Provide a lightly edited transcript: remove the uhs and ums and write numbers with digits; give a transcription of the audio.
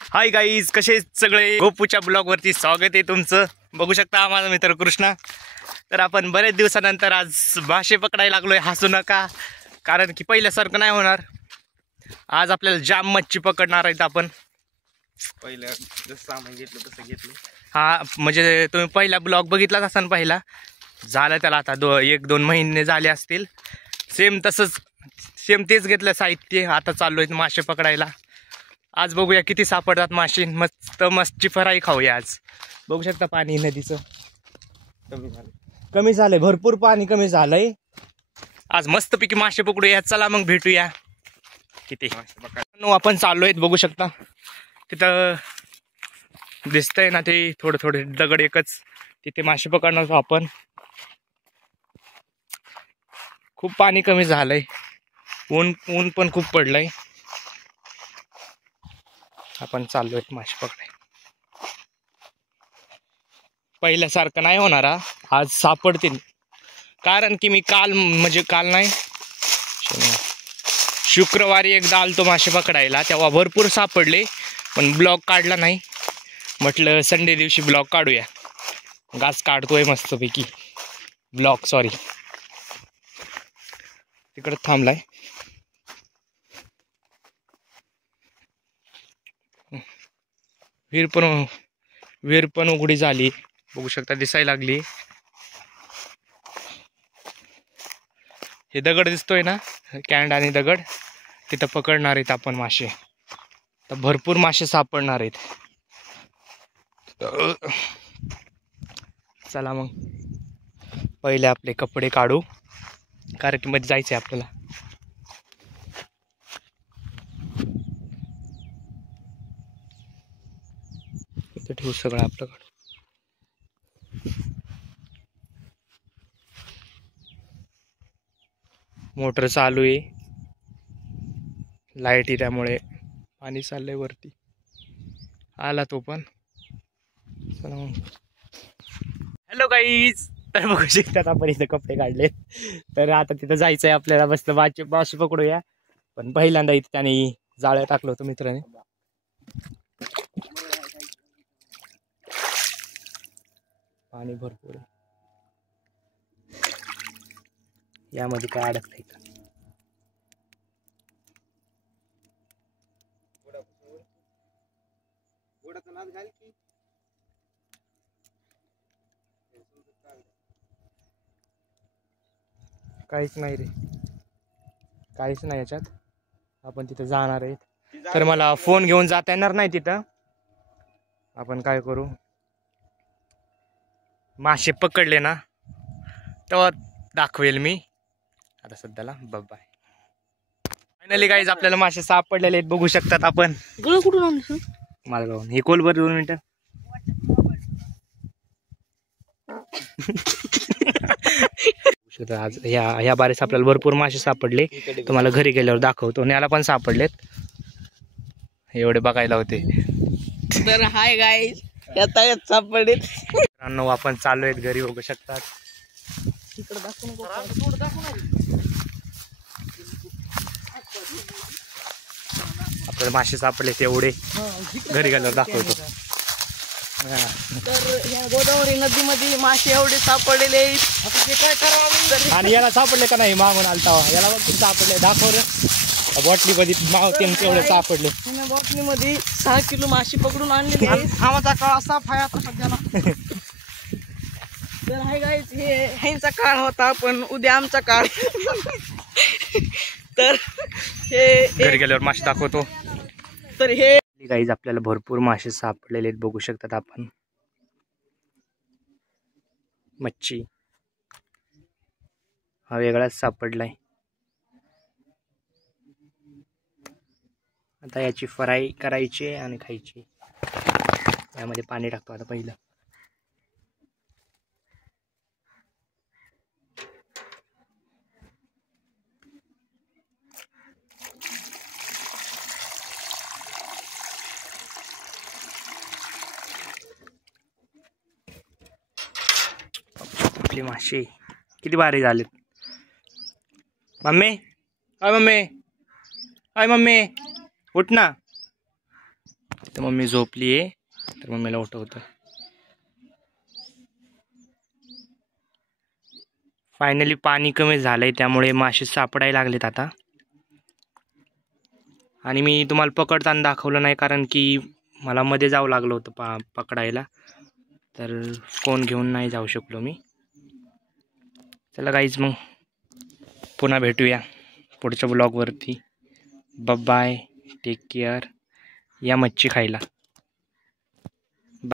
Hi guys, कसे सगळे? गोपूच्या blog वरती स्वागत आहे तुमचं. बघू शकता माझा मित्र कृष्णा. तर आपण बरेच दिवसानंतर आज मासे पकडायला लागलोय. हसू नका, कारण की पहिल्यासारखं नाही होणार. आज आपल्याला जाम मच्छी पकडणार आहेत आपण. पहिलं जसं सामान घेतलं तसं घेतलं. हा म्हणजे तुम्ही पहिला ब्लॉग बघितलाच असाल. पहिला झाला त्याला आता 1-2 महिने झाले असतील. सेम तेच घेतलं साहित्य. आता चाललोय मासे पकडायला. आज बघूया किती सापडतात मासे. मस्त मच्छी फ्राय खाऊया आज. बघू शकता पाणी नदीचं कमी झालंय, भरपूर पाणी कमी झालंय. आज मस्तपैकी मासे पकडूया. चला मग भेटूया. किती आपण चाललोय बघू शकता. तिथं दिसतंय ना ते थोडे दगड एकच, तिथे मासे पकडणार आपण. खूप पाणी कमी झालंय. ऊन पण खूप पडलंय. आपण चाललोय मासे पकडाय. पहिल्यासारखं नाही होणार. आज सापडतील, कारण की मी काल नाही, शुक्रवारी एकदा आलतो मासे पकडायला. तेव्हा भरपूर सापडले, पण ब्लॉग काढला नाही. म्हटलं संडे दिवशी ब्लॉग काढूया. आज काढतोय मस्तपैकी ब्लॉग. सॉरी, तिकडे थांबलाय. विहीर पण उघडी झाली. बघू शकता, दिसायला लागली. हे दगड दिसतोय ना, कॅन्ड आणि दगड, तिथं पकडणार आहेत आपण मासे. तर भरपूर मासे सापडणार आहेत. चला मग पहिले आपले कपडे काढू, कारण की मध्ये जायचंय आपल्याला. इथं ठेवू सगळं आपल्याकडं. मोटर चालू आहे, लाईट आहे, त्यामुळे पाणी चाललंय वरती. आला तो पण. चला मग. हॅलो गाईज, तर बघू शकतात आपण इथं कपडे काढले. तर आता तिथं जायचंय आपल्याला. मस्त मासे पकडूया. पण पहिल्यांदा इथं त्याने जाळं टाकलं होतं मित्राने. पाणी भरपूर आहे. यामध्ये काय अडकलंय का? काहीच नाही रे, काहीच नाही याच्यात. आपण तिथं जाणार आहे, तर मला फोन घेऊन जाता येणार नाही तिथं. आपण काय करू, मासे पकडले ना तेव्हा दाखवेल मी. आता सध्याला बाय. फायनली गाईज, आपल्याला मासे सापडलेले आहेत. बघू शकतात आपण. कुठून आणलं मालगावून. हे कोलभर 2 मिनिटं. आज ह्या बारेस आपल्याला भरपूर मासे सापडले. तुम्हाला घरी गेल्यावर दाखवतो. याला पण सापडलेत. एवढे बघायला होते. तर हाय गाईज, आता सापडले. मित्रांनो, आपण चालू आहेत घरी. बघू शकतात. आपल्याला मासे सापडले तेवढे घरी गेल्यावर दाखवतो. तर या गोदावरी नदीमध्ये मासे एवढे सापडलेले आहेत. काय करावं? आणि याला सापडले का नाही? मागून आलता याला बघ किती सापडले. दाखव रे. बॉटली मध्ये मावते तेवढे सापडले. बॉटली मध्ये 6 किलो मासे पकडून आणलेले. आमचा काळ असा फाय आता सध्याला. तर हाय गाईज, हे ह्यांचा काळ होता, पण उद्या आमचा काळ. तर हे घरी गेल्यावर मासे दाखवतो. तर हे गाईज, आपल्याला भरपूर मासे सापडलेले आहेत. बघू शकतात आपण. मच्छी हा वेगळाच सापडलाय. आता याची फ्राय करायची आणि खायची. यामध्ये पाणी टाकतो आता पहिलं. आपले मासे किती भारी झालेत. मम्मी, अय मम्मी, अय मम्मी, उठ ना. इथं मम्मी झोपली आहे, तर मम्मीला उठवतं. फायनली पाणी कमी झालंय, त्यामुळे मासे सापडायला लागलेत आता. आणि मी तुम्हाला पकडताना दाखवलं नाही, कारण की मला मध्ये जावं लागलं होतं पकडायला, तर फोन घेऊन नाही जाऊ शकलो मी. चला गाईज, मग पुन्हा भेटूया पुढच्या ब्लॉगवरती. Bye, take care. या मच्छी खायला.